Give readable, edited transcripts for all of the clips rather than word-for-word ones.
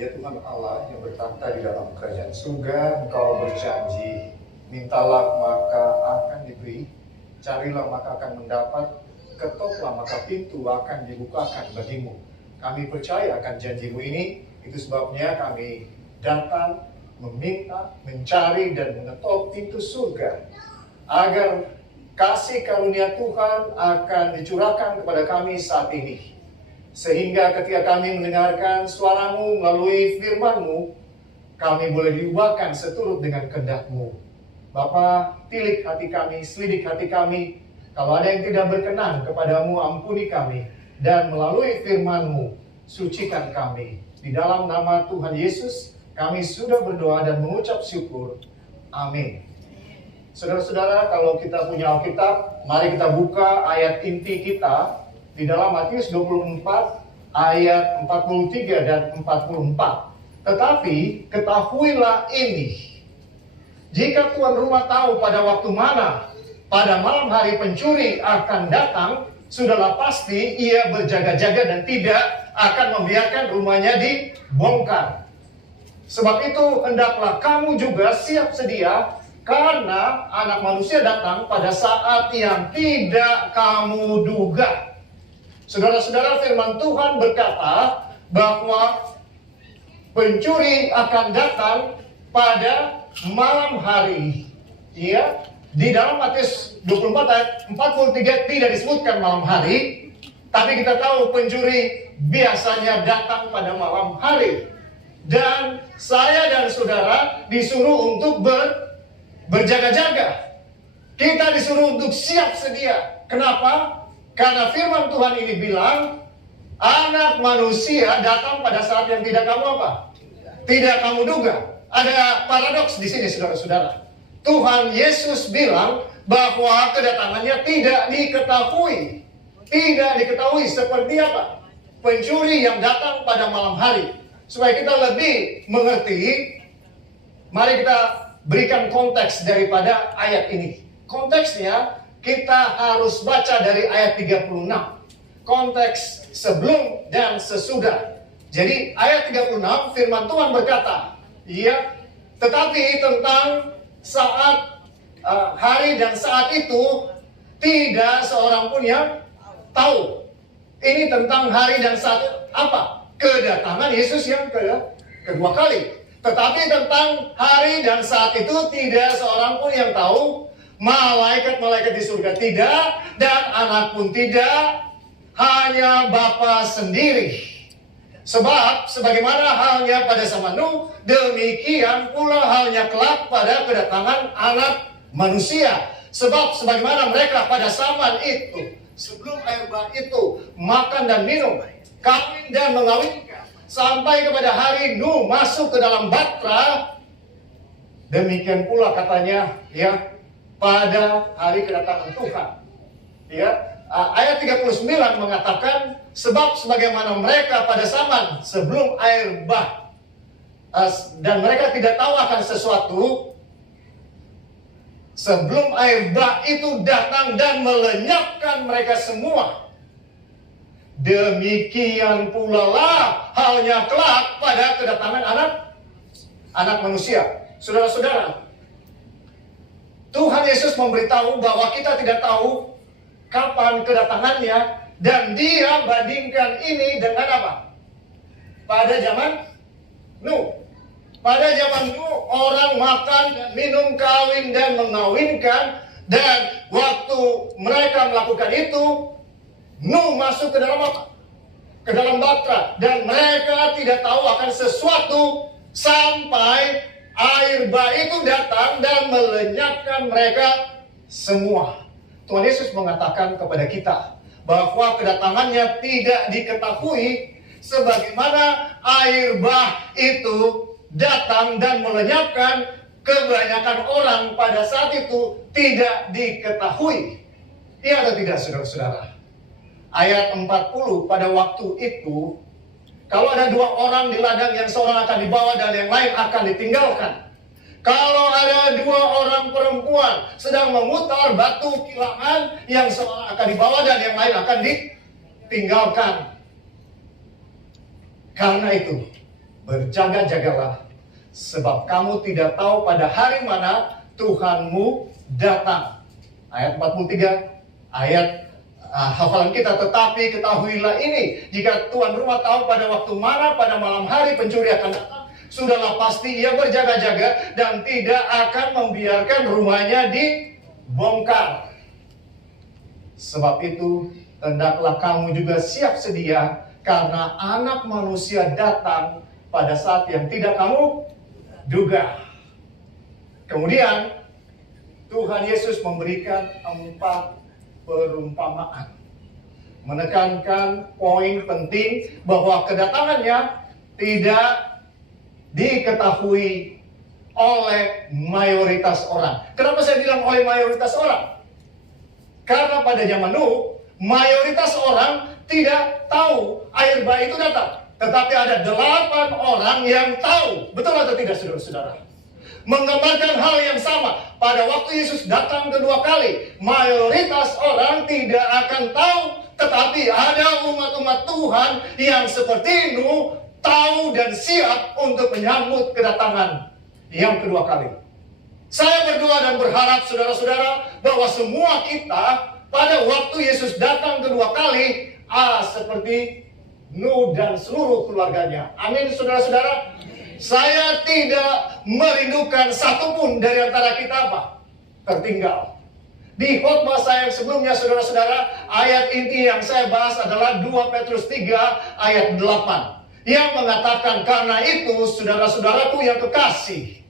Ya Tuhan Allah yang bertahta di dalam kerajaan surga, Engkau berjanji, mintalah maka akan diberi, carilah maka akan mendapat, ketoklah maka pintu akan dibukakan bagimu. Kami percaya akan janji-Mu ini, itu sebabnya kami datang, meminta, mencari dan mengetok pintu surga, agar kasih karunia Tuhan akan dicurahkan kepada kami saat ini. Sehingga ketika kami mendengarkan suara-Mu melalui firman-Mu, kami boleh diubahkan seturut dengan kehendak-Mu. Bapa, tilik hati kami, selidik hati kami. Kalau ada yang tidak berkenan kepada-Mu, ampuni kami. Dan melalui firman-Mu, sucikan kami. Di dalam nama Tuhan Yesus, kami sudah berdoa dan mengucap syukur. Amin. Saudara-saudara, kalau kita punya Alkitab, mari kita buka ayat inti kita di dalam Matius 24 ayat 43 dan 44. Tetapi ketahuilah ini, jika tuan rumah tahu pada waktu mana pada malam hari pencuri akan datang, sudahlah pasti ia berjaga-jaga dan tidak akan membiarkan rumahnya dibongkar. Sebab itu hendaklah kamu juga siap sedia, karena Anak Manusia datang pada saat yang tidak kamu duga. Saudara-saudara, firman Tuhan berkata bahwa pencuri akan datang pada malam hari. Ya, di dalam Matius 24 ayat 43 tidak disebutkan malam hari, tapi kita tahu pencuri biasanya datang pada malam hari. Dan saya dan saudara disuruh untuk berjaga-jaga. Kita disuruh untuk siap sedia. Kenapa? Karena firman Tuhan ini bilang, Anak Manusia datang pada saat yang tidak kamu apa? Tidak kamu duga. Ada paradoks di sini, saudara-saudara. Tuhan Yesus bilang bahwa kedatangannya tidak diketahui. Tidak diketahui seperti apa? Pencuri yang datang pada malam hari. Supaya kita lebih mengerti, mari kita berikan konteks daripada ayat ini. Konteksnya, kita harus baca dari ayat 36. Konteks sebelum dan sesudah. Jadi ayat 36 firman Tuhan berkata, ya, tetapi tentang saat hari dan saat itu tidak seorang pun yang tahu. Ini tentang hari dan saat apa? Kedatangan Yesus yang kedua kali. Tetapi tentang hari dan saat itu tidak seorang pun yang tahu. Malaikat-malaikat di surga tidak, dan anak pun tidak, hanya Bapa sendiri. Sebab sebagaimana halnya pada zaman Nuh, demikian pula halnya kelak pada kedatangan Anak Manusia. Sebab sebagaimana mereka pada zaman itu, sebelum air bah itu, makan dan minum, kawin dan mengawinkan, sampai kepada hari Nuh masuk ke dalam batra, demikian pula katanya, ya, pada hari kedatangan Tuhan. Ya, ayat 39 mengatakan, sebab sebagaimana mereka pada zaman sebelum air bah, dan mereka tidak tahu akan sesuatu, sebelum air bah itu datang dan melenyapkan mereka semua, demikian pula lah halnya kelak pada kedatangan anak manusia. Saudara-saudara, Tuhan Yesus memberitahu bahwa kita tidak tahu kapan kedatangannya, dan Dia bandingkan ini dengan apa? Pada zaman Nuh. Pada zaman Nuh, orang makan dan minum, kawin dan mengawinkan, dan waktu mereka melakukan itu, Nuh masuk ke dalam apa? Ke dalam batra, dan mereka tidak tahu akan sesuatu sampai air bah itu datang dan melenyapkan mereka semua. Tuhan Yesus mengatakan kepada kita bahwa kedatangannya tidak diketahui, sebagaimana air bah itu datang dan melenyapkan kebanyakan orang pada saat itu tidak diketahui. Iya atau tidak, saudara-saudara? Ayat 40, pada waktu itu, kalau ada dua orang di ladang, yang seorang akan dibawa dan yang lain akan ditinggalkan. Kalau ada dua orang perempuan sedang memutar batu kilangan, yang seorang akan dibawa dan yang lain akan ditinggalkan. Karena itu, berjaga-jagalah, sebab kamu tidak tahu pada hari mana Tuhanmu datang. Ayat 43, ayat hafalan kita. Tetapi ketahuilah ini, jika tuan rumah tahu pada waktu mana pada malam hari pencuri akan datang, sudahlah pasti ia berjaga-jaga dan tidak akan membiarkan rumahnya dibongkar. Sebab itu, hendaklah kamu juga siap sedia, karena Anak Manusia datang pada saat yang tidak kamu duga. Kemudian Tuhan Yesus memberikan 4 perumpamaan, menekankan poin penting bahwa kedatangannya tidak diketahui oleh mayoritas orang. Kenapa saya bilang oleh mayoritas orang? Karena pada zaman Nuh, mayoritas orang tidak tahu air bah itu datang. Tetapi ada 8 orang yang tahu. Betul atau tidak, saudara-saudara? Menggambarkan hal yang sama. Pada waktu Yesus datang kedua kali, mayoritas orang tidak akan tahu. Tetapi ada umat-umat Tuhan yang seperti Nuh, tahu dan siap untuk menyambut kedatangan yang kedua kali. Saya berdoa dan berharap, saudara-saudara, bahwa semua kita pada waktu Yesus datang kedua kali, seperti Nuh dan seluruh keluarganya. Amin, saudara-saudara. Saya tidak merindukan satupun dari antara kita tertinggal. Di khotbah saya yang sebelumnya, saudara-saudara, ayat inti yang saya bahas adalah 2 Petrus 3 ayat 8. Yang mengatakan, karena itu saudara-saudaraku yang kekasih,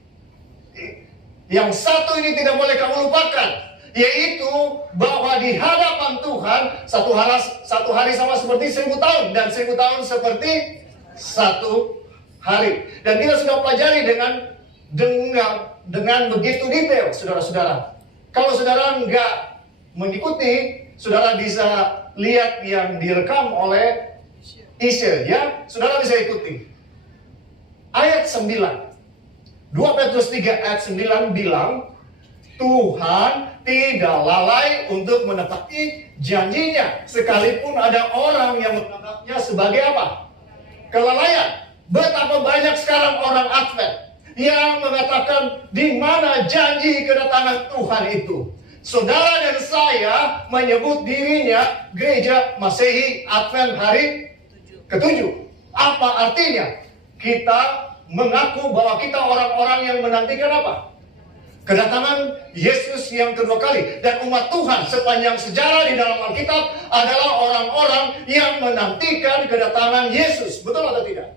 yang satu ini tidak boleh kamu lupakan, yaitu bahwa di hadapan Tuhan satu hari sama seperti 1000 tahun, dan 1000 tahun seperti 1 hari. Dan kita sudah pelajari dengan begitu detail, saudara-saudara. Kalau saudara nggak mengikuti, saudara bisa lihat yang direkam oleh Isil, ya, saudara bisa ikuti. Ayat 9, 2 Petrus 3 ayat 9 bilang, Tuhan tidak lalai untuk menepati janjinya, sekalipun ada orang yang menganggapnya sebagai kelalaian. Betapa banyak sekarang orang Advent yang mengatakan di mana janji kedatangan Tuhan itu. Saudara dan saya menyebut dirinya gereja Masehi Advent hari ke-7. Apa artinya? Kita mengaku bahwa kita orang-orang yang menantikan kedatangan Yesus yang kedua kali. Dan umat Tuhan sepanjang sejarah di dalam Alkitab adalah orang-orang yang menantikan kedatangan Yesus. Betul atau tidak?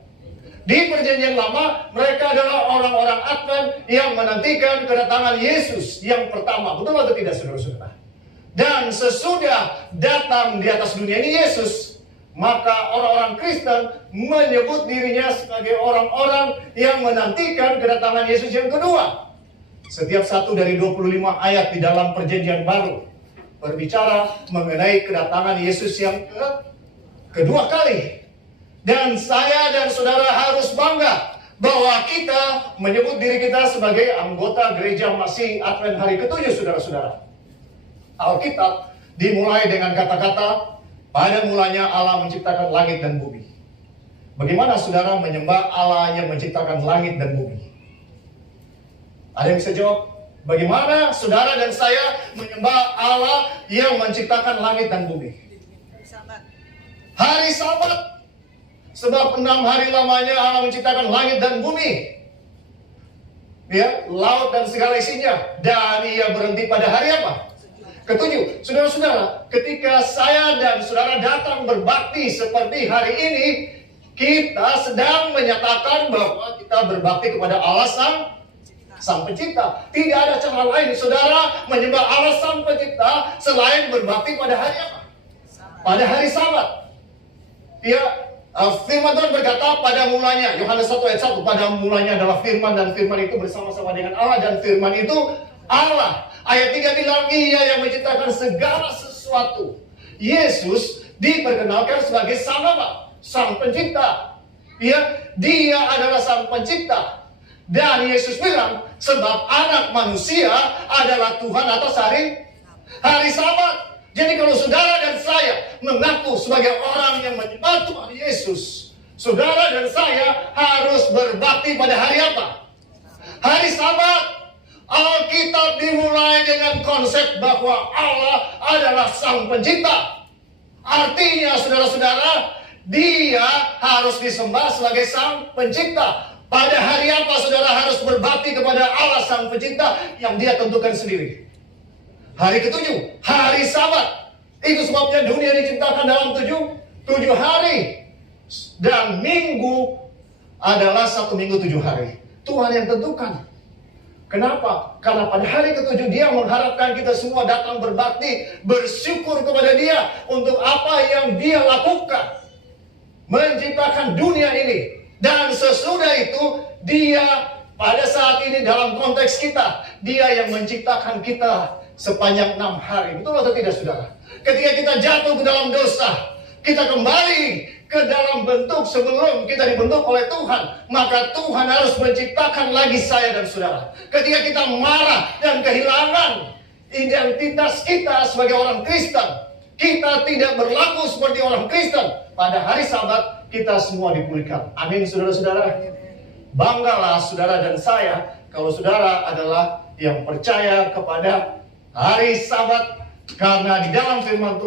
Di perjanjian lama, mereka adalah orang-orang Advent yang menantikan kedatangan Yesus yang pertama. Betul atau tidak, saudara-saudara? Dan sesudah datang di atas dunia ini Yesus, maka orang-orang Kristen menyebut dirinya sebagai orang-orang yang menantikan kedatangan Yesus yang kedua. Setiap satu dari 25 ayat di dalam perjanjian baru berbicara mengenai kedatangan Yesus yang kedua kali. Dan saya dan saudara harus bangga bahwa kita menyebut diri kita sebagai anggota gereja Masehi Advent hari ke-7, saudara-saudara. Alkitab dimulai dengan kata-kata, pada mulanya Allah menciptakan langit dan bumi. Bagaimana saudara menyembah Allah yang menciptakan langit dan bumi? Ada yang bisa jawab? Bagaimana saudara dan saya menyembah Allah yang menciptakan langit dan bumi? Hari Sabat. Sebab 6 hari lamanya Allah menciptakan langit dan bumi, ya, laut dan segala isinya. Dan ia berhenti pada hari ke-7. Saudara-saudara, ketika saya dan saudara datang berbakti seperti hari ini, kita sedang menyatakan bahwa kita berbakti kepada Allah Sang Pencipta. Tidak ada cara lain, saudara, menyembah Allah Sang Pencipta selain berbakti pada hari pada hari Sabat. Ya, firman Tuhan berkata pada mulanya, Yohanes 1 ayat 1, pada mulanya adalah firman, dan firman itu bersama-sama dengan Allah, dan firman itu Allah. Ayat 3 bilang, ia yang menciptakan segala sesuatu. Yesus diperkenalkan sebagai Sang Pencipta. Ya, dia adalah Sang Pencipta. Dan Yesus bilang, sebab Anak Manusia adalah Tuhan atas hari Sabat. Jadi kalau saudara dan saya mengaku sebagai orang yang menyembah Tuhan Yesus, Saudara dan saya harus berbakti pada hari apa? Hari Sabat. Alkitab dimulai dengan konsep bahwa Allah adalah Sang Pencipta. Artinya saudara-saudara, Dia harus disembah sebagai Sang Pencipta. Pada hari apa saudara harus berbakti kepada Allah Sang Pencipta yang Dia tentukan sendiri? Hari ketujuh, hari Sabat. Itu sebabnya dunia diciptakan dalam tujuh hari. Dan minggu adalah 1 minggu 7 hari. Tuhan yang tentukan. Kenapa? Karena pada hari ketujuh Dia mengharapkan kita semua datang berbakti, bersyukur kepada Dia untuk apa yang Dia lakukan, menciptakan dunia ini. Dan sesudah itu Dia pada saat ini dalam konteks kita, Dia yang menciptakan kita sepanjang 6 hari. Betul atau tidak saudara? Ketika kita jatuh ke dalam dosa, kita kembali ke dalam bentuk sebelum kita dibentuk oleh Tuhan, maka Tuhan harus menciptakan lagi saya dan saudara. Ketika kita marah dan kehilangan identitas kita sebagai orang Kristen, kita tidak berlaku seperti orang Kristen, pada hari Sabat kita semua dipulihkan. Amin saudara-saudara. Banggalah saudara dan saya kalau saudara adalah yang percaya kepada hari Sabat, karena di dalam firman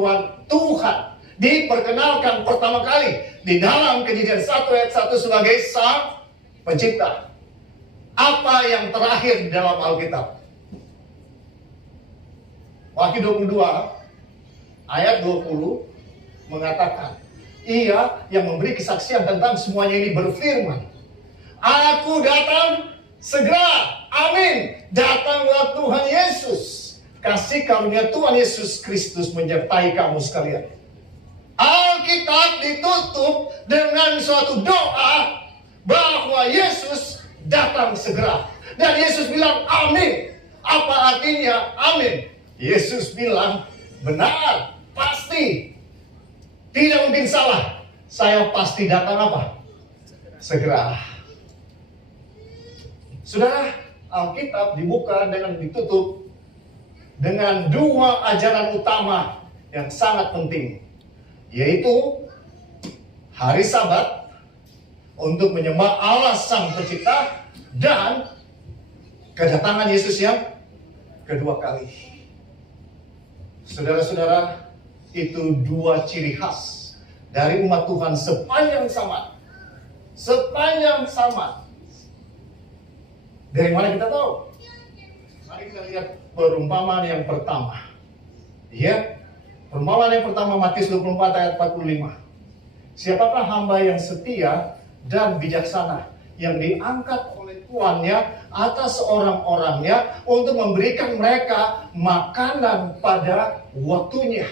Tuhan diperkenalkan pertama kali di dalam Kejadian 1 ayat 1 sebagai Sang Pencipta. Apa yang terakhir di dalam Alkitab? Wahyu 22 ayat 20 mengatakan, Ia yang memberi kesaksian tentang semuanya ini berfirman, Aku datang segera. Amin. Datanglah Tuhan Yesus. Kasih karunia Tuhan Yesus Kristus menyertai kamu sekalian. Alkitab ditutup dengan suatu doa bahwa Yesus datang segera. Dan Yesus bilang amin. Apa artinya amin? Yesus bilang benar, pasti, tidak mungkin salah. Saya pasti datang apa? Segera. Saudara, Alkitab dibuka dengan ditutup dengan 2 ajaran utama yang sangat penting, yaitu hari Sabat untuk menyembah Allah Sang Pencipta dan kedatangan Yesus yang kedua kali. Saudara-saudara, itu 2 ciri khas dari umat Tuhan sepanjang zaman. Sepanjang zaman. Dari mana kita tahu? Mari kita lihat perumpamaan yang pertama. Ya, perumpamaan yang pertama Matius 24 ayat 45. Siapakah hamba yang setia dan bijaksana yang diangkat oleh tuannya atas orang-orangnya untuk memberikan mereka makanan pada waktunya.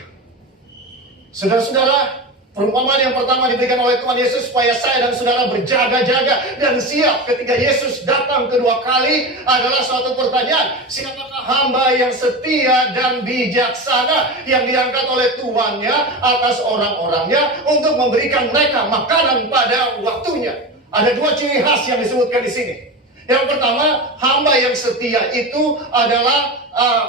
Saudara-saudara, perumpamaan yang pertama diberikan oleh Tuhan Yesus supaya saya dan saudara berjaga-jaga dan siap ketika Yesus datang kedua kali adalah suatu pertanyaan. Siapakah hamba yang setia dan bijaksana yang diangkat oleh tuannya atas orang-orangnya untuk memberikan mereka makanan pada waktunya? Ada 2 ciri khas yang disebutkan di sini. Yang pertama, hamba yang setia itu adalah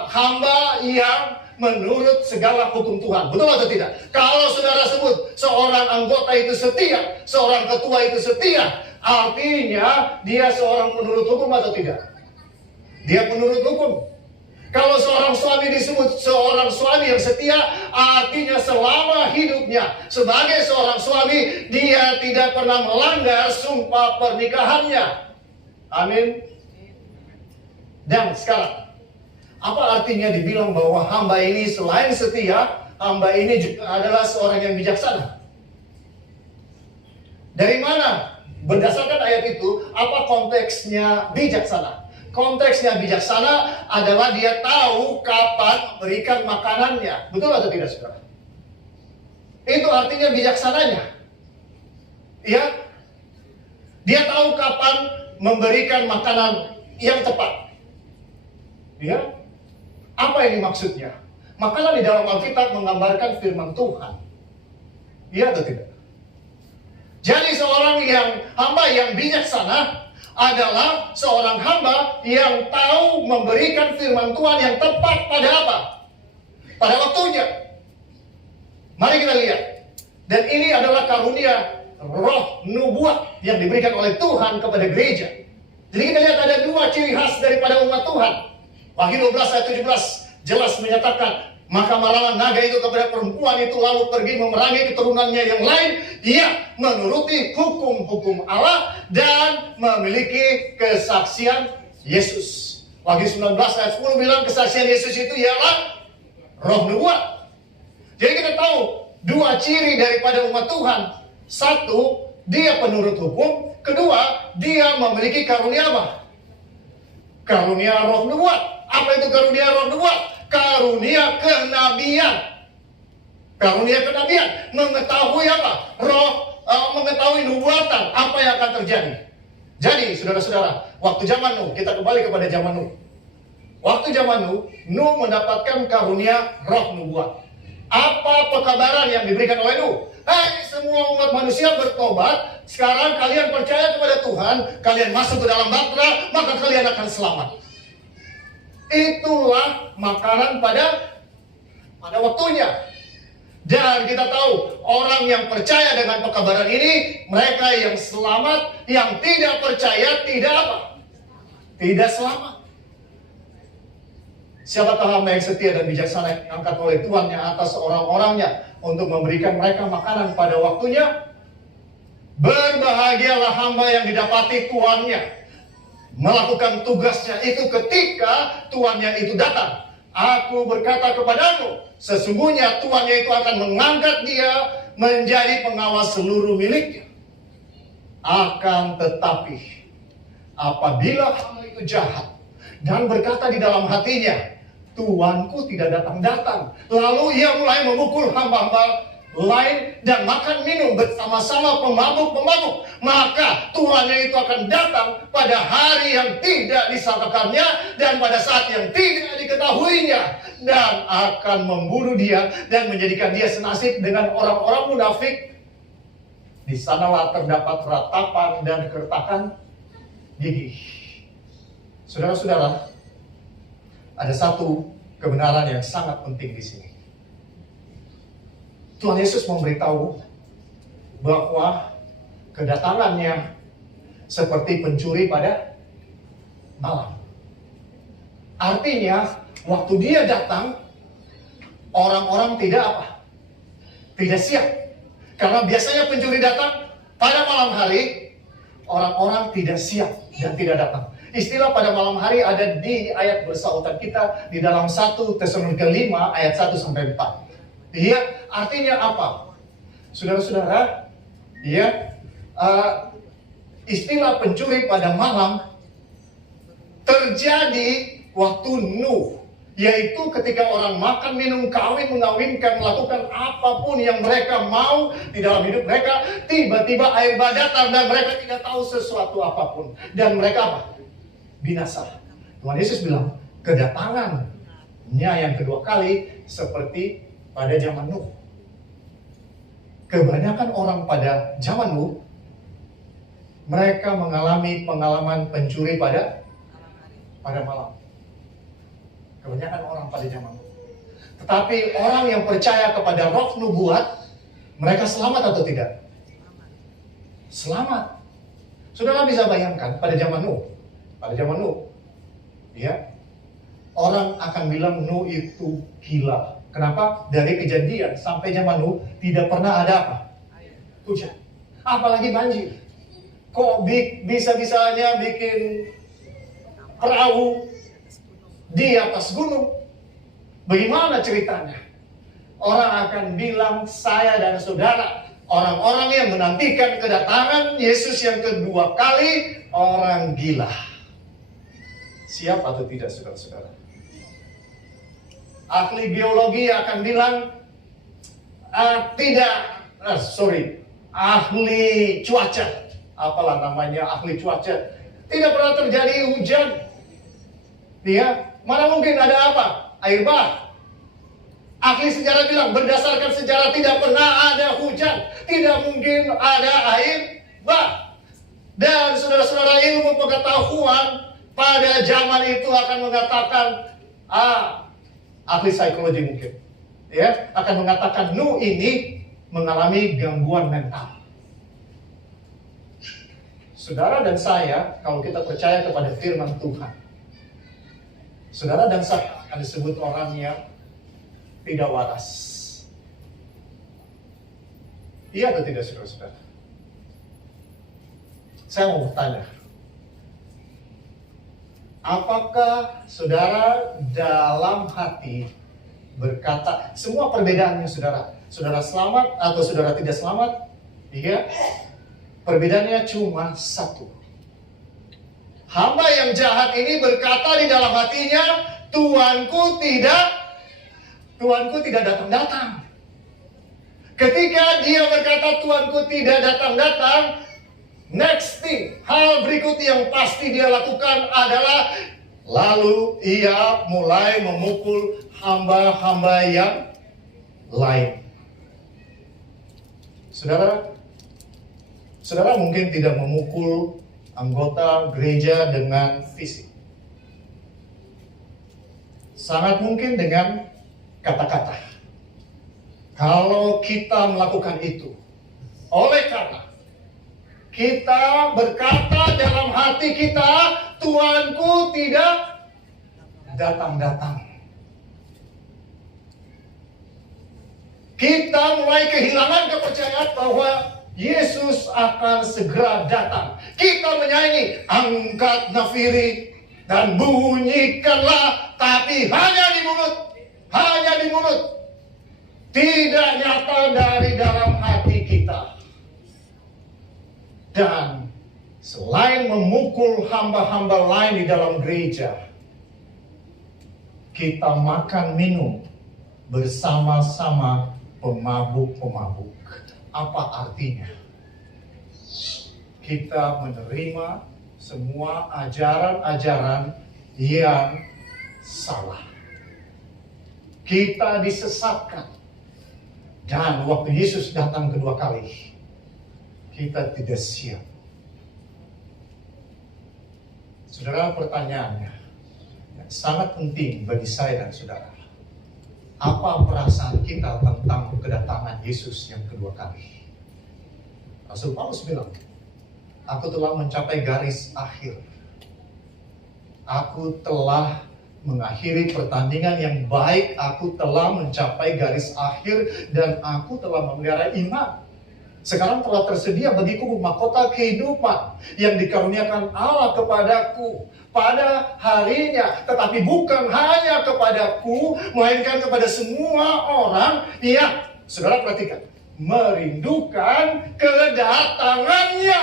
hamba yang menurut segala hukum Tuhan. Betul atau tidak? Kalau saudara sebut seorang anggota itu setia, seorang ketua itu setia, artinya dia seorang penurut hukum atau tidak? Dia penurut hukum. Kalau seorang suami disebut seorang suami yang setia, artinya selama hidupnya sebagai seorang suami, dia tidak pernah melanggar sumpah pernikahannya. Amin. Dan sekarang, apa artinya dibilang bahwa hamba ini selain setia, hamba ini juga adalah seorang yang bijaksana? Dari mana? Berdasarkan ayat itu, apa konteksnya bijaksana? Konteksnya bijaksana adalah dia tahu kapan memberikan makanannya. Betul atau tidak, saudara? Itu artinya bijaksananya. Ya, dia tahu kapan memberikan makanan yang tepat. Ya, apa ini maksudnya? Makanan di dalam Alkitab menggambarkan firman Tuhan. Iya atau tidak? Jadi seorang yang hamba yang bijaksana adalah seorang hamba yang tahu memberikan firman Tuhan yang tepat pada apa? Pada waktunya. Mari kita lihat. Dan ini adalah karunia roh nubuat yang diberikan oleh Tuhan kepada gereja. Jadi kita lihat ada dua ciri khas daripada umat Tuhan. Wahyu 12 ayat 17 jelas menyatakan, maka marahlah naga itu kepada perempuan itu, lalu pergi memerangi keturunannya yang lain. Ia menuruti hukum-hukum Allah dan memiliki kesaksian Yesus. Wahyu 19 ayat 10 bilang kesaksian Yesus itu ialah roh nubuat. Jadi kita tahu dua ciri daripada umat Tuhan. Satu, dia penurut hukum. Kedua, dia memiliki karunia apa? Karunia roh nubuat. Apa itu karunia roh nubuat? Karunia kenabian. Karunia kenabian. Mengetahui apa? Mengetahui nubuatan. Apa yang akan terjadi. Jadi, saudara-saudara, waktu zaman Nuh, kita kembali kepada zaman Nuh. Waktu zaman Nuh, Nuh mendapatkan karunia roh nubuat. Apa pekabaran yang diberikan oleh Nuh? Hai semua umat manusia bertobat, sekarang kalian percaya kepada Tuhan, kalian masuk ke dalam bahtera, maka kalian akan selamat. Itulah makanan pada waktunya. Dan kita tahu, orang yang percaya dengan pekabaran ini, mereka yang selamat, yang tidak percaya tidak apa? Tidak selamat. Siapakah hamba yang setia dan bijaksana yang diangkat oleh Tuhannya atas orang-orangnya untuk memberikan mereka makanan pada waktunya? Berbahagialah hamba yang didapati tuannya melakukan tugasnya itu ketika tuannya itu datang. Aku berkata kepadamu, sesungguhnya tuannya itu akan mengangkat dia menjadi pengawas seluruh miliknya. Akan tetapi, apabila hamba itu jahat dan berkata di dalam hatinya, tuanku tidak datang-datang, lalu ia mulai memukul hamba-hamba lain dan makan minum bersama-sama pemabuk-pemabuk, maka tuannya itu akan datang pada hari yang tidak disangkakannya dan pada saat yang tidak diketahuinya, dan akan membunuh dia dan menjadikan dia senasib dengan orang-orang munafik. Di sanalah terdapat ratapan dan keretakan gigi. Saudara-saudara, ada satu kebenaran yang sangat penting di sini. Tuhan Yesus memberitahu bahwa kedatangannya seperti pencuri pada malam. Artinya, waktu dia datang, orang-orang tidak apa? Tidak siap. Karena biasanya pencuri datang pada malam hari, orang-orang tidak siap dan tidak datang. Istilah pada malam hari ada di ayat bersautan kita di dalam 1 Tesalonika 5 ayat 1 sampai 4. Iya, artinya apa? Saudara-saudara, ya, istilah pencuri pada malam terjadi waktu Nuh, yaitu ketika orang makan, minum, kawin, mengawinkan, melakukan apapun yang mereka mau di dalam hidup mereka, tiba-tiba air bah datang dan mereka tidak tahu sesuatu apapun, dan mereka apa? Binasa. Tuhan Yesus bilang, kedatangannya yang kedua kali seperti pada zaman Nuh. Kebanyakan orang pada zaman Nuh, mereka mengalami pengalaman pencuri pada malam. Kebanyakan orang pada zaman Nuh. Tetapi orang yang percaya kepada roh nubuat, mereka selamat atau tidak? Selamat. Saudara bisa bayangkan pada zaman Nuh. Pada zaman Nuh, ya, orang akan bilang Nuh itu gila. Kenapa? Dari kejadian sampai zaman Nuh tidak pernah ada apa? Hujan. Apalagi banjir. Kok bisa-bisanya bikin perahu di atas gunung? Bagaimana ceritanya? Orang akan bilang, saya dan saudara, orang-orang yang menantikan kedatangan Yesus yang kedua kali, orang gila. Siap atau tidak, saudara-saudara? Ahli biologi akan bilang, ahli cuaca, apalah namanya ahli cuaca, tidak pernah terjadi hujan. Ya, mana mungkin ada apa? Air bah. Ahli sejarah bilang, berdasarkan sejarah tidak pernah ada hujan, tidak mungkin ada air bah. Dan saudara-saudara, ilmu pengetahuan pada zaman itu akan mengatakan, ahli psikologi mungkin, ya, akan mengatakan Nuh ini mengalami gangguan mental. Saudara dan saya, kalau kita percaya kepada firman Tuhan, saudara dan saya akan disebut orang yang tidak waras. Iya atau tidak, saudara-saudara? Saya mau bertanya, apakah saudara dalam hati berkata, semua perbedaannya saudara selamat atau saudara tidak selamat? Iya. Perbedaannya cuma satu. Hamba yang jahat ini berkata di dalam hatinya, Tuanku tidak datang-datang. Ketika dia berkata Tuanku tidak datang-datang, next thing, hal berikut yang pasti dia lakukan adalah lalu ia mulai memukul hamba-hamba yang lain. Saudara mungkin tidak memukul anggota gereja dengan fisik. Sangat mungkin dengan kata-kata. Kalau kita melakukan itu, oleh karena kita berkata dalam hati kita, Tuanku tidak datang-datang. Kita mulai kehilangan kepercayaan bahwa Yesus akan segera datang. Kita menyanyi, angkat nafiri dan bunyikanlah, tapi hanya di mulut, tidak nyata dari dalam hati kita. Dan selain memukul hamba-hamba lain di dalam gereja, kita makan minum bersama-sama pemabuk-pemabuk. Apa artinya? Kita menerima semua ajaran-ajaran yang salah. Kita disesatkan. Dan waktu Yesus datang kedua kali, kita tidak siap. Saudara, pertanyaannya yang sangat penting bagi saya dan saudara. Apa perasaan kita tentang kedatangan Yesus yang kedua kali? Rasul Paulus bilang, aku telah mencapai garis akhir. Aku telah mengakhiri pertandingan yang baik. Aku telah mencapai garis akhir dan aku telah memelihara iman. Sekarang telah tersedia bagiku mahkota kehidupan yang dikaruniakan Allah kepadaku pada harinya. Tetapi bukan hanya kepadaku, melainkan kepada semua orang yang, saudara perhatikan, merindukan kedatangannya.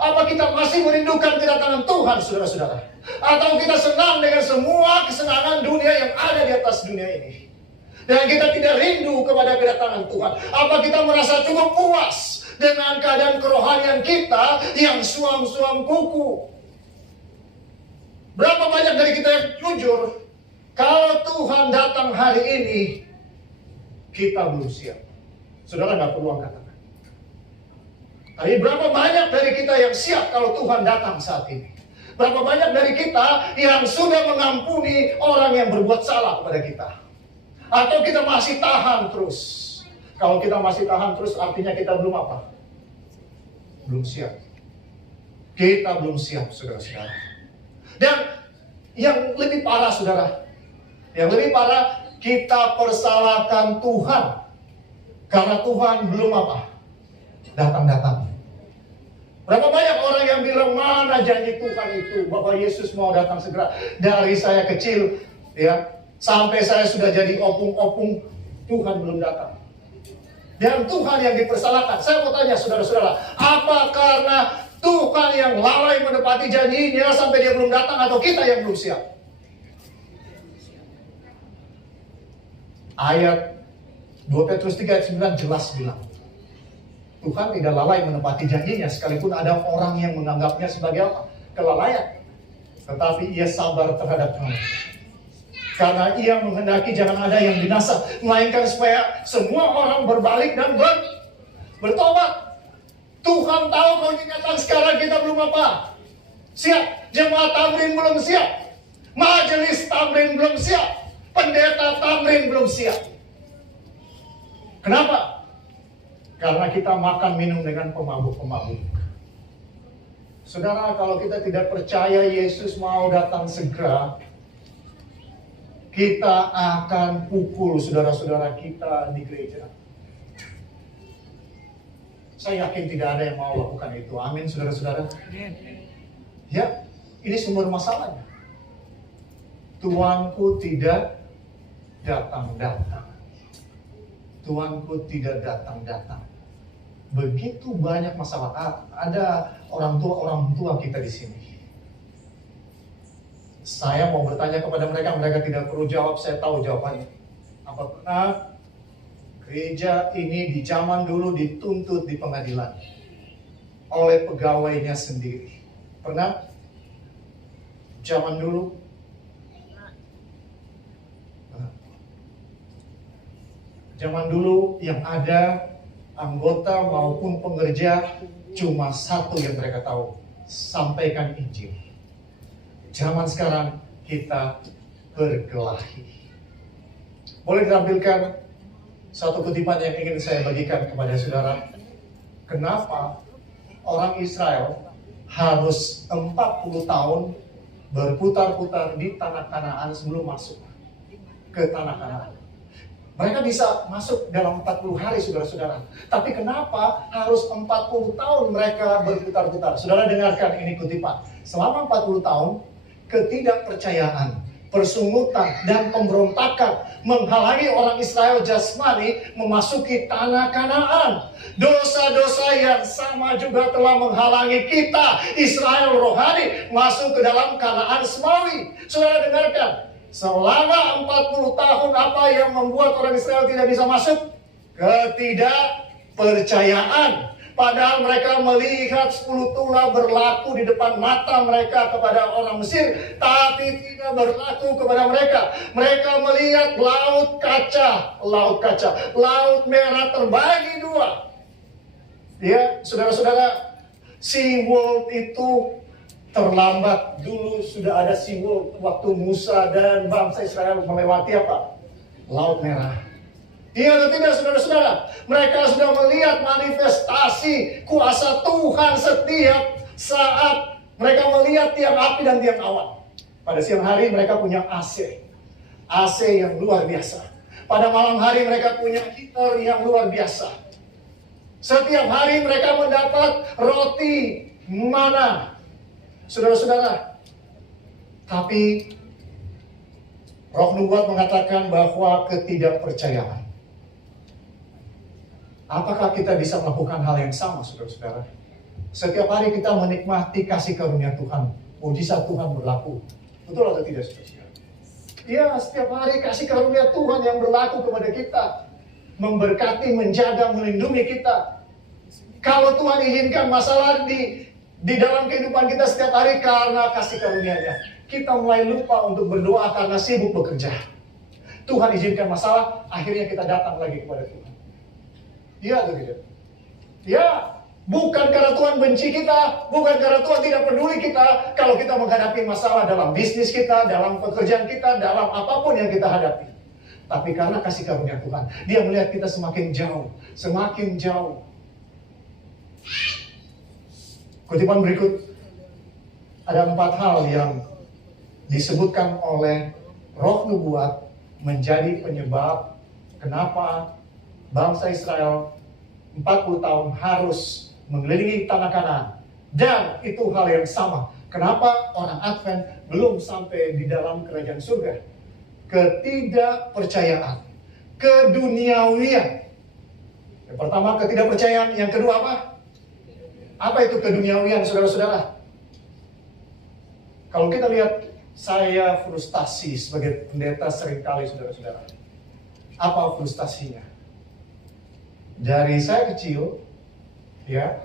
Apa kita masih merindukan kedatangan Tuhan, saudara-saudara? Atau kita senang dengan semua kesenangan dunia yang ada di atas dunia ini? Dan kita tidak rindu kepada kedatangan Tuhan. Apa kita merasa cukup puas dengan keadaan kerohanian kita yang suam-suam kuku? Berapa banyak dari kita yang jujur, kalau Tuhan datang hari ini, kita belum siap. Saudara nggak perlu angkat-angkat. Tapi berapa banyak dari kita yang siap kalau Tuhan datang saat ini? Berapa banyak dari kita yang sudah mengampuni orang yang berbuat salah kepada kita? Atau kita masih tahan terus? Kalau kita masih tahan terus, artinya kita belum apa? Belum siap. Kita belum siap, saudara-saudara. Dan yang lebih parah, saudara, yang lebih parah, kita persalahkan Tuhan karena Tuhan belum apa? Datang-datang. Berapa banyak orang yang bilang, mana janji Tuhan itu bahwa Yesus mau datang segera? Dari saya kecil, ya, sampai saya sudah jadi opung-opung, Tuhan belum datang. Dan Tuhan yang dipersalahkan. Saya mau tanya saudara-saudara, apa karena Tuhan yang lalai menepati janjinya sampai dia belum datang, atau kita yang belum siap? Ayat 2 Petrus 3 ayat 9 jelas bilang, Tuhan tidak lalai menepati janjinya, sekalipun ada orang yang menganggapnya sebagai apa? Kelalaian. Tetapi ia sabar terhadap kamu. Karena ia menghendaki jangan ada yang binasa, melainkan supaya semua orang berbalik dan bertobat. Tuhan tahu kalau ingatan sekarang kita belum apa? Siap. Jemaat Tamrin belum siap. Majelis Tamrin belum siap. Pendeta Tamrin belum siap. Kenapa? Karena kita makan minum dengan pemabuk-pemabuk. Saudara, kalau kita tidak percaya Yesus mau datang segera, kita akan pukul saudara-saudara kita di gereja. Saya yakin tidak ada yang mau lakukan itu. Amin, saudara-saudara. Ya, ini sumber masalahnya. Tuanku tidak datang-datang. Tuanku tidak datang-datang. Begitu banyak masalah. Ada orang tua kita di sini. Saya mau bertanya kepada mereka tidak perlu jawab, saya tahu jawabannya. Apa pernah gereja ini di zaman dulu dituntut di pengadilan oleh pegawainya sendiri? Pernah? Zaman dulu? Zaman dulu yang ada anggota maupun pengerja cuma satu yang mereka tahu, sampaikan Injil. Zaman sekarang kita berkelahi. Boleh ditampilkan satu kutipan yang ingin saya bagikan kepada saudara. Kenapa orang Israel harus 40 tahun berputar-putar di tanah Kanaan sebelum masuk ke tanah Kanaan? Mereka bisa masuk dalam 40 hari, saudara-saudara. Tapi kenapa harus 40 tahun mereka berputar-putar? Saudara dengarkan ini kutipan. Selama 40 tahun, ketidakpercayaan, persungutan, dan pemberontakan menghalangi orang Israel jasmani memasuki tanah Kanaan. Dosa-dosa yang sama juga telah menghalangi kita, Israel rohani, masuk ke dalam Kanaan semawi. Saudara dengarkan. Selama 40 tahun apa yang membuat orang Israel tidak bisa masuk? Ketidakpercayaan. Padahal mereka melihat 10 tulah berlaku di depan mata mereka kepada orang Mesir, tapi tidak berlaku kepada mereka. Mereka melihat laut kaca, laut merah terbagi dua. Ya, saudara-saudara, SeaWorld itu terlambat. Dulu sudah ada SeaWorld waktu Musa dan bangsa Israel melewati apa? Laut Merah. Iya atau tidak, saudara-saudara? Mereka sudah melihat manifestasi kuasa Tuhan setiap saat. Mereka melihat tiang api dan tiang awan. Pada siang hari mereka punya AC yang luar biasa. Pada malam hari mereka punya heater yang luar biasa. Setiap hari mereka mendapat roti mana. Saudara-saudara, tapi Roh Nubuat mengatakan bahwa ketidakpercayaan. Apakah kita bisa melakukan hal yang sama, saudara-saudara? Setiap hari kita menikmati kasih karunia Tuhan, mujizat Tuhan berlaku. Betul atau tidak, saudara-saudara? Ya, setiap hari kasih karunia Tuhan yang berlaku kepada kita, memberkati, menjaga, melindungi kita. Kalau Tuhan izinkan masalah di dalam kehidupan kita setiap hari karena kasih karunia-Nya, kita mulai lupa untuk berdoa karena sibuk bekerja. Tuhan izinkan masalah, akhirnya kita datang lagi kepada Tuhan. Iya atau tidak? Ya, bukan karena Tuhan benci kita, bukan karena Tuhan tidak peduli kita. Kalau kita menghadapi masalah dalam bisnis kita, dalam pekerjaan kita, dalam apapun yang kita hadapi. Tapi karena kasih karunia Tuhan, Dia melihat kita semakin jauh, semakin jauh. Kutipan berikut, ada 4 hal yang disebutkan oleh Roh Nubuat menjadi penyebab kenapa bangsa Israel 40 tahun harus mengelilingi tanah Kanaan. Dan itu hal yang sama. Kenapa orang Advent belum sampai di dalam kerajaan surga? Ketidakpercayaan, keduniawian. Yang pertama ketidakpercayaan, yang kedua apa? Apa itu keduniawian, saudara-saudara? Kalau kita lihat, saya frustasi sebagai pendeta seringkali, saudara-saudara. Apa frustasinya? Dari saya kecil, ya,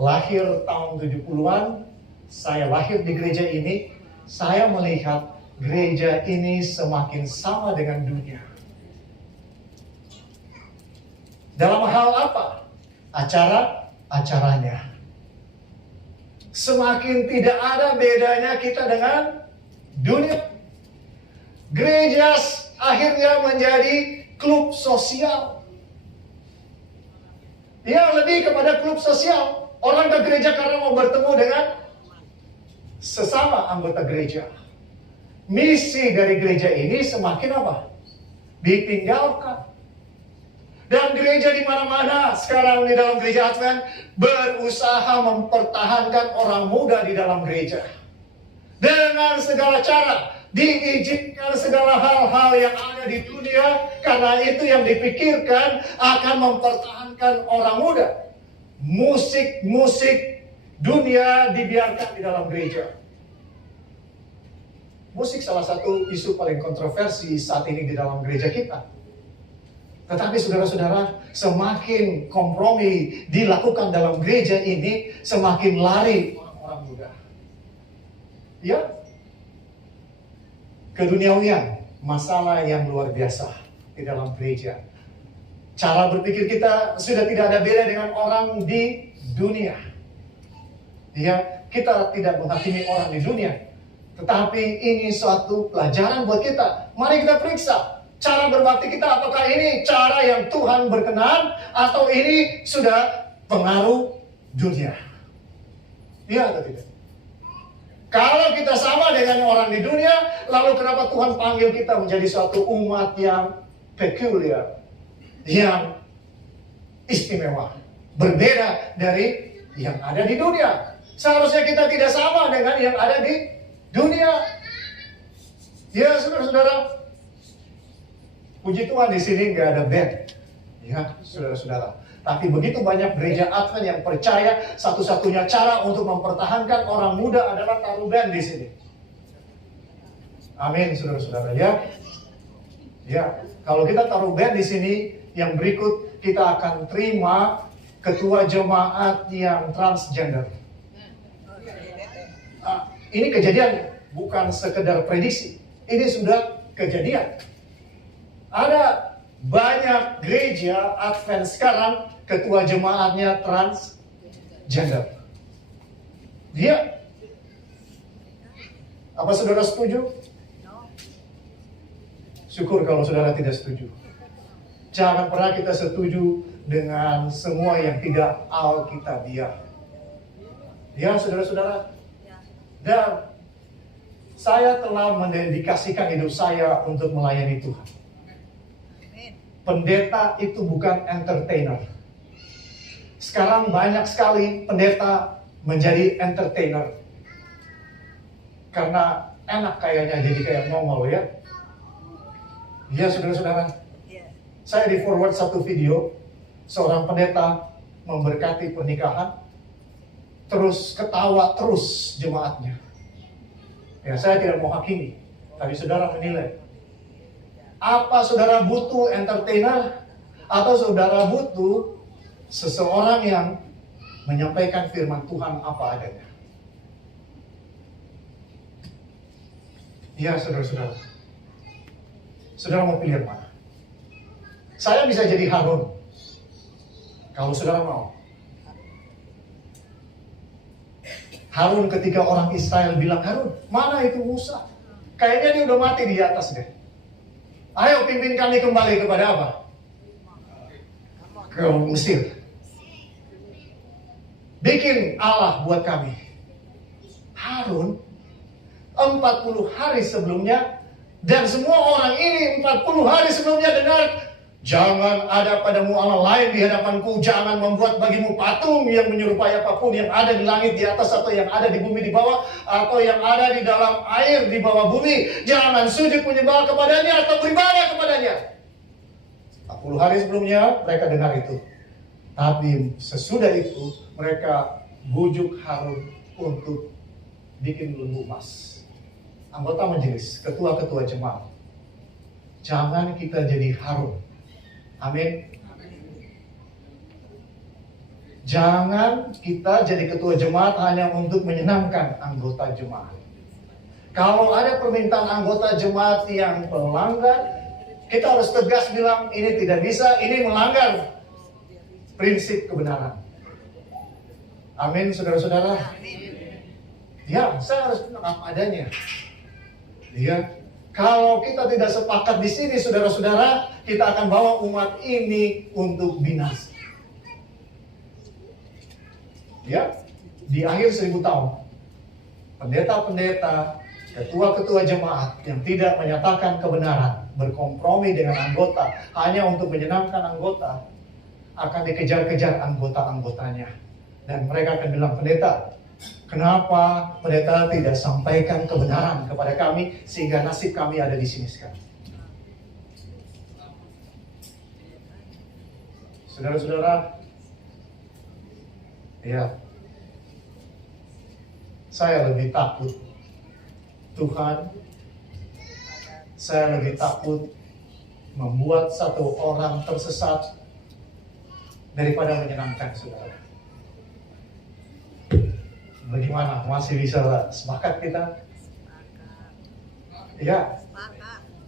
lahir tahun 70-an, saya lahir di gereja ini, saya melihat gereja ini semakin sama dengan dunia. Dalam hal apa? Acaranya. Semakin tidak ada bedanya kita dengan dunia. Gereja akhirnya menjadi klub sosial. Ya, lebih kepada klub sosial. Orang ke gereja karena mau bertemu dengan sesama anggota gereja. Misi dari gereja ini semakin apa? Ditinggalkan. Dan gereja di mana-mana sekarang di dalam gereja Advent berusaha mempertahankan orang muda di dalam gereja. Dengan segala cara, diizinkan segala hal-hal yang ada di dunia, karena itu yang dipikirkan akan mempertahankan orang muda. Musik dunia dibiarkan di dalam gereja. Musik salah satu isu paling kontroversi saat ini di dalam gereja kita. Tetapi saudara-saudara, semakin kompromi dilakukan dalam gereja ini, semakin lari orang-orang muda. Ya, keduniawian, masalah yang luar biasa di dalam gereja. Cara berpikir kita sudah tidak ada beda dengan orang di dunia. Ya, kita tidak menghakimi orang di dunia. Tetapi ini suatu pelajaran buat kita. Mari kita periksa cara berbakti kita, apakah ini cara yang Tuhan berkenan atau ini sudah pengaruh dunia. Iya atau tidak? Kalau kita sama dengan orang di dunia, lalu kenapa Tuhan panggil kita menjadi suatu umat yang peculiar, yang istimewa, berbeda dari yang ada di dunia? Seharusnya kita tidak sama dengan yang ada di dunia. Ya, saudara-saudara, puji Tuhan di sini nggak ada band, ya, saudara-saudara. Tapi begitu banyak gereja Advent yang percaya satu-satunya cara untuk mempertahankan orang muda adalah taruh band di sini. Amin, saudara-saudara, ya. Ya, kalau kita taruh band di sini, yang berikut kita akan terima ketua jemaat yang transgender. Ini kejadian, bukan sekedar prediksi. Ini sudah kejadian. Ada banyak gereja Advent sekarang ketua jemaatnya transgender. Dia, apa saudara setuju? Syukur kalau saudara tidak setuju. Jangan pernah kita setuju dengan semua yang tidak alkitabiah. Ya, saudara-saudara. Dan saya telah mendedikasikan hidup saya untuk melayani Tuhan. Pendeta itu bukan entertainer. Sekarang banyak sekali pendeta menjadi entertainer. Karena enak kayaknya jadi kayak nongol, ya. Ya, saudara-saudara. Saya di forward satu video, seorang pendeta memberkati pernikahan, terus ketawa terus jemaatnya. Ya, saya tidak mau hakimi, tapi saudara menilai. Apa saudara butuh entertainer atau saudara butuh seseorang yang menyampaikan firman Tuhan apa adanya? Ya, saudara-saudara. Saudara mau pilih yang mana? Saya bisa jadi Harun, kalau saudara mau. Harun ketika orang Israel bilang, Harun, mana itu Musa? Kayaknya dia udah mati di atas deh. Ayo pimpin kami kembali kepada apa? Ke Mesir. Bikin Allah buat kami. Harun 40 hari sebelumnya, dan semua orang ini 40 hari sebelumnya dengar, jangan ada padamu Allah lain di hadapanku. Jangan membuat bagimu patung yang menyerupai apapun yang ada di langit di atas, atau yang ada di bumi di bawah, atau yang ada di dalam air di bawah bumi. Jangan sujud menyembah kepadanya atau beribadah kepadanya. 40 hari sebelumnya mereka dengar itu. Tapi sesudah itu mereka bujuk Harun untuk bikin lembu emas. Anggota majelis, ketua-ketua jemaat. Jangan kita jadi Harun. Amin. Jangan kita jadi ketua jemaat hanya untuk menyenangkan anggota jemaat. Kalau ada permintaan anggota jemaat yang melanggar, kita harus tegas bilang, ini tidak bisa, ini melanggar prinsip kebenaran. Amin, saudara-saudara. Ya, saya harus bilang apa adanya. Ya. Kalau kita tidak sepakat di sini, saudara-saudara, kita akan bawa umat ini untuk binasa. Ya, di akhir 1000 tahun, pendeta-pendeta, ketua-ketua jemaat yang tidak menyatakan kebenaran, berkompromi dengan anggota hanya untuk menyenangkan anggota, akan dikejar-kejar anggota-anggotanya. Dan mereka akan bilang, pendeta, kenapa pendeta tidak sampaikan kebenaran kepada kami sehingga nasib kami ada di sini sekarang? Saudara-saudara, ya, saya lebih takut Tuhan, saya lebih takut membuat satu orang tersesat daripada menyenangkan saudara. Bagaimana? Masih bisa sepakat kita? Ya,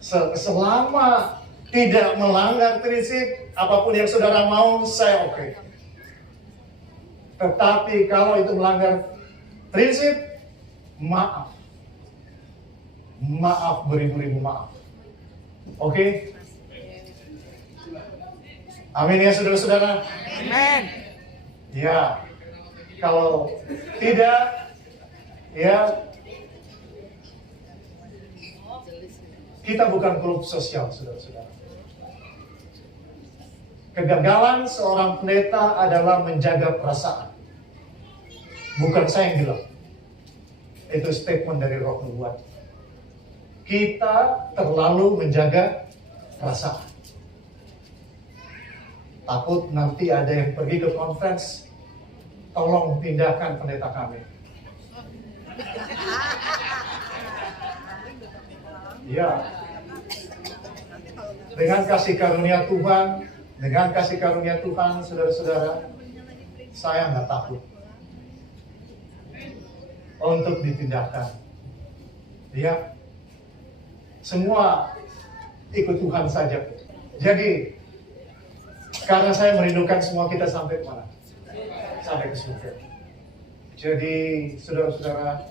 selama tidak melanggar prinsip, apapun yang saudara mau, saya oke. Tetapi kalau itu melanggar prinsip, maaf. Maaf, beribu-ribu maaf. Oke? Amin ya saudara-saudara? Amin. Ya, kalau tidak, ya, kita bukan klub sosial, saudara-saudara. Kegagalan seorang pendeta adalah menjaga perasaan. Bukan saya yang bilang. Itu statement dari Roh Nubuat. Kita terlalu menjaga perasaan. Takut nanti ada yang pergi ke conference, tolong pindahkan pendeta kami. Ya, dengan kasih karunia Tuhan, saudara-saudara, saya nggak takut untuk dipindahkan. Ya, semua ikut Tuhan saja. Jadi, karena saya merindukan semua kita sampai ke mana? Sampai ke surga. Jadi, saudara-saudara,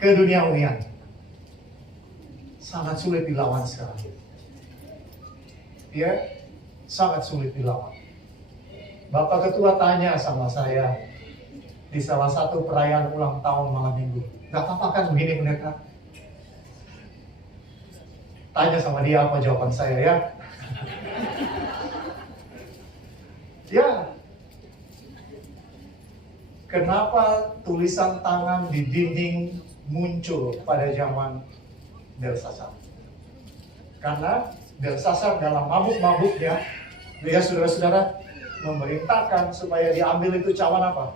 keduniawian sangat sulit dilawan sekarang. Ya, sangat sulit dilawan. Bapak Ketua tanya sama saya di salah satu perayaan ulang tahun malam minggu, gak apa-apa kan begini pendeta? Tanya sama dia apa jawaban saya ya. Ya, kenapa tulisan tangan di dinding muncul pada zaman Belsasar? Karena Belsasar dalam mabuk-mabuknya, ya saudara-saudara, memerintahkan supaya diambil itu cawan apa?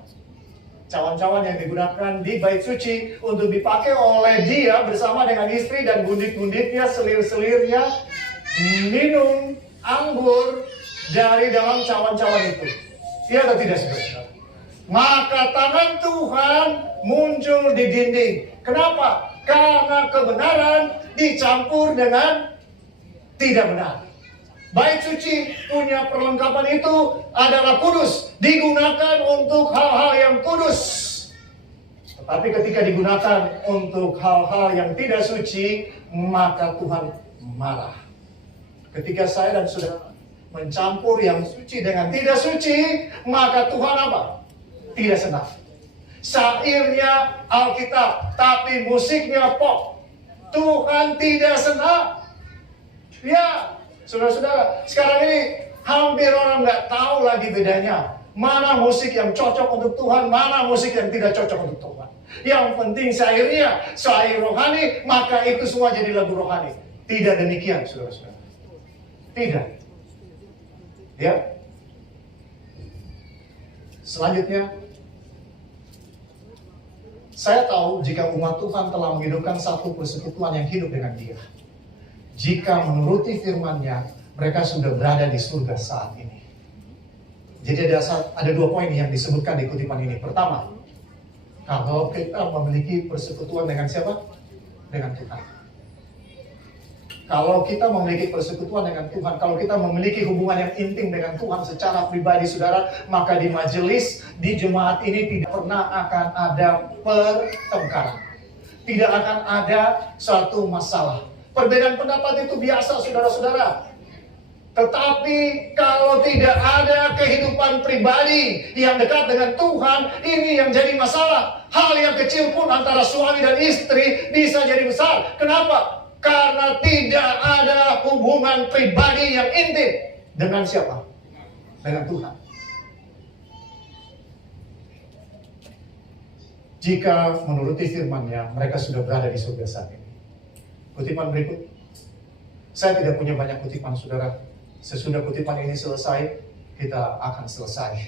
Cawan-cawan yang digunakan di bait suci untuk dipakai oleh dia bersama dengan istri dan gundik-gundiknya, selir-selirnya, minum anggur dari dalam cawan-cawan itu. Iya atau tidak, saudara? Maka tangan Tuhan muncul di dinding. Kenapa? Karena kebenaran dicampur dengan tidak benar. Bait suci punya perlengkapan itu adalah kudus, digunakan untuk hal-hal yang kudus. Tetapi ketika digunakan untuk hal-hal yang tidak suci, maka Tuhan marah. Ketika saya dan saudara mencampur yang suci dengan tidak suci, maka Tuhan apa? Tidak senang. Syairnya Alkitab, tapi musiknya pop. Tuhan tidak senang. Ya, saudara-saudara, sekarang ini hampir orang nggak tahu lagi bedanya. Mana musik yang cocok untuk Tuhan, mana musik yang tidak cocok untuk Tuhan. Yang penting syairnya, syair rohani, maka itu semua jadi lagu rohani. Tidak demikian, saudara-saudara. Tidak. Ya. Selanjutnya, saya tahu jika umat Tuhan telah menghidupkan satu persekutuan yang hidup dengan Dia. Jika menuruti firman-Nya, mereka sudah berada di surga saat ini. Jadi ada dua poin yang disebutkan di kutipan ini. Pertama, kalau kita memiliki persekutuan dengan siapa? Dengan Tuhan. Kalau kita memiliki persekutuan dengan Tuhan, kalau kita memiliki hubungan yang intim dengan Tuhan secara pribadi, saudara, maka di majelis, di jemaat ini tidak pernah akan ada pertengkaran. Tidak akan ada suatu masalah. Perbedaan pendapat itu biasa, saudara-saudara. Tetapi kalau tidak ada kehidupan pribadi yang dekat dengan Tuhan, ini yang jadi masalah. Hal yang kecil pun antara suami dan istri bisa jadi besar. Kenapa? Karena tidak ada hubungan pribadi yang intim. Dengan siapa? Dengan Tuhan. Jika menuruti firman-Nya, mereka sudah berada di surga saat ini. Kutipan berikut. Saya tidak punya banyak kutipan, saudara. Sesudah kutipan ini selesai, kita akan selesai.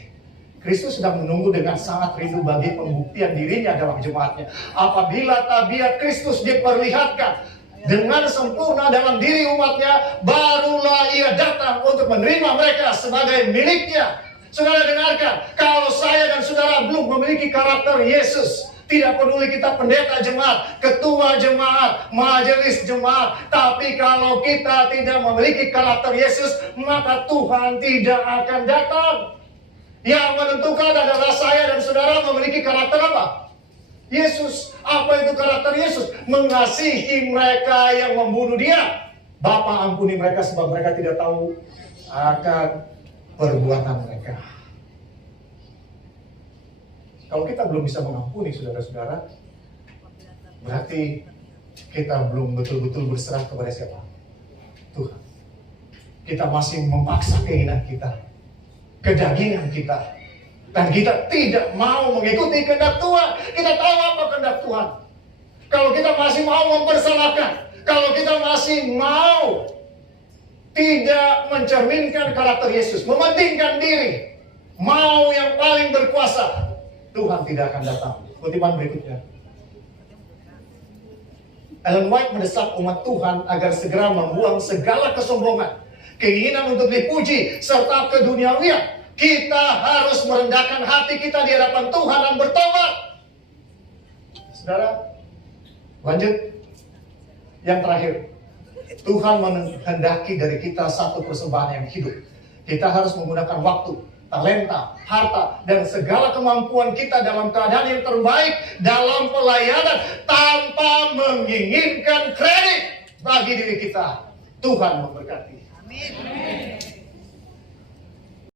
Kristus sedang menunggu dengan sangat rindu bagi pembuktian dirinya dalam jemaatnya. Apabila tabiat Kristus diperlihatkan dengan sempurna dalam diri umatnya, barulah ia datang untuk menerima mereka sebagai miliknya. Saudara dengarkan, kalau saya dan saudara belum memiliki karakter Yesus, tidak peduli kita pendeta jemaat, ketua jemaat, majelis jemaat, tapi kalau kita tidak memiliki karakter Yesus, maka Tuhan tidak akan datang. Yang menentukan adalah saya dan saudara memiliki karakter apa? Yesus. Apa itu karakter Yesus? Mengasihi mereka yang membunuh Dia. Bapa, ampuni mereka sebab mereka tidak tahu akan perbuatan mereka. Kalau kita belum bisa mengampuni saudara-saudara, berarti kita belum betul-betul berserah kepada siapa? Tuhan. Kita masih memaksa keinginan kita, kedagingan kita, dan kita tidak mau mengikuti kehendak Tuhan. Kita tahu apa kehendak Tuhan. Kalau kita masih mau mempersalahkan, kalau kita masih mau tidak mencerminkan karakter Yesus, mementingkan diri, mau yang paling berkuasa, Tuhan tidak akan datang. Kutipan berikutnya. Ellen White mendesak umat Tuhan agar segera membuang segala kesombongan, keinginan untuk dipuji, serta keduniawian. Kita harus merendahkan hati kita di hadapan Tuhan dan bertobat. Saudara, lanjut. Yang terakhir, Tuhan menghendaki dari kita satu persembahan yang hidup. Kita harus menggunakan waktu, talenta, harta, dan segala kemampuan kita dalam keadaan yang terbaik dalam pelayanan tanpa menginginkan kredit bagi diri kita. Tuhan memberkati. Amin.